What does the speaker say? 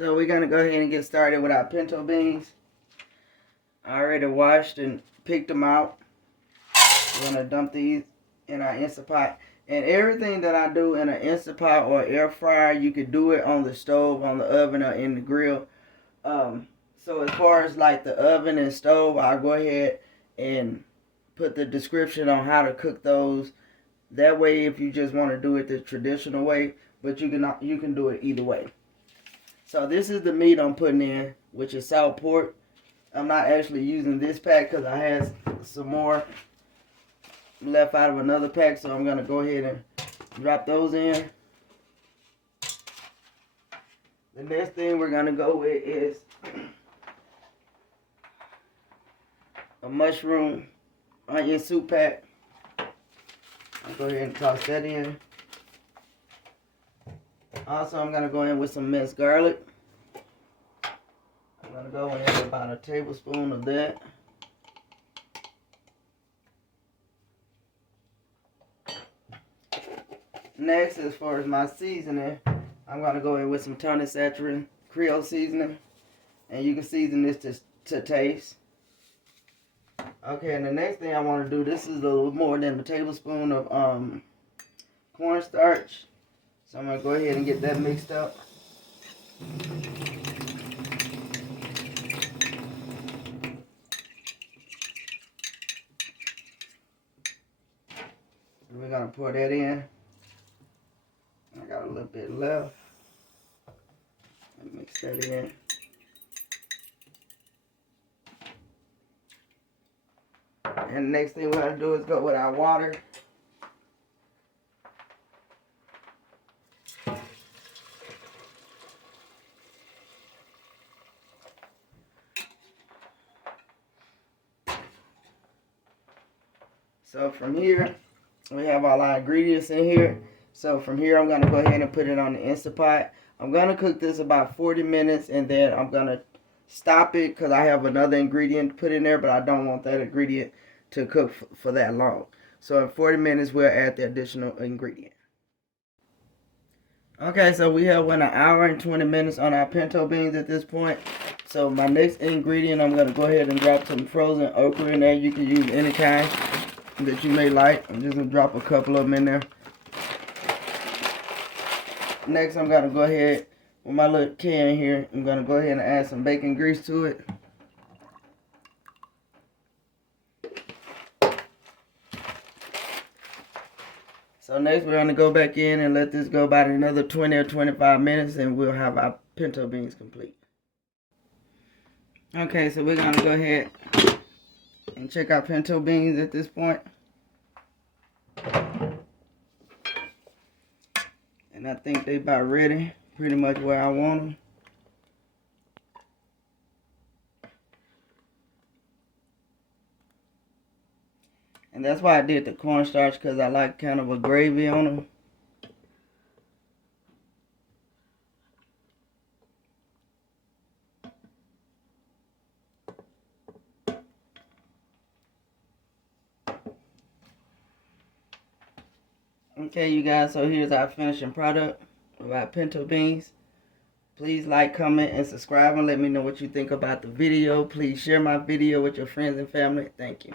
So we're going to go ahead and get started with our pinto beans. I already washed and picked them out. We're going to dump these in our Instant Pot. And everything that I do in an Instant Pot or air fryer, you could do it on the stove, on the oven, or in the grill. So as far as like the oven and stove, I'll go ahead and put the description on how to cook those. That way, if you just want to do it the traditional way, but you can do it either way. So this is the meat I'm putting in, which is salt pork. I'm not actually using this pack because I had some more left out of another pack, so I'm going to go ahead and drop those in. The next thing we're going to go with is a mushroom onion soup pack. I'll go ahead and toss that in. Also, I'm going to go in with some minced garlic. I'm going to go in with about a tablespoon of that. Next, as far as my seasoning, I'm going to go in with some Tony Satcherin Creole seasoning. And you can season this to taste. Okay, and the next thing I want to do, this is a little more than a tablespoon of cornstarch. So I'm going to go ahead and get that mixed up. We're going to pour that in. I got a little bit left. Mix that in. And the next thing we're going to do is go with our water. So from here, we have all our ingredients in here. So from here, I'm going to go ahead and put it on the Instant Pot. I'm going to cook this about 40 minutes, and then I'm going to stop it because I have another ingredient to put in there, but I don't want that ingredient to cook for that long. So in 40 minutes, we'll add the additional ingredient. Okay, so we have 1 hour and 20 minutes on our pinto beans at this point. So my next ingredient, I'm going to go ahead and drop some frozen okra in there. You can use any kind that you may like. I'm just going to drop a couple of them in there. Next, I'm going to go ahead with my little can here. I'm going to go ahead and add some bacon grease to it. So next, we're going to go back in and let this go about another 20 or 25 minutes, and we'll have our pinto beans complete. Okay, so we're going to go ahead and check our pinto beans at this point. And I think they about ready, pretty much where I want them. And that's why I did the cornstarch, because I like kind of a gravy on them. Okay, you guys, so here's our finishing product of our pinto beans. Please like, comment, and subscribe, and let me know what you think about the video. Please share my video with your friends and family. Thank you.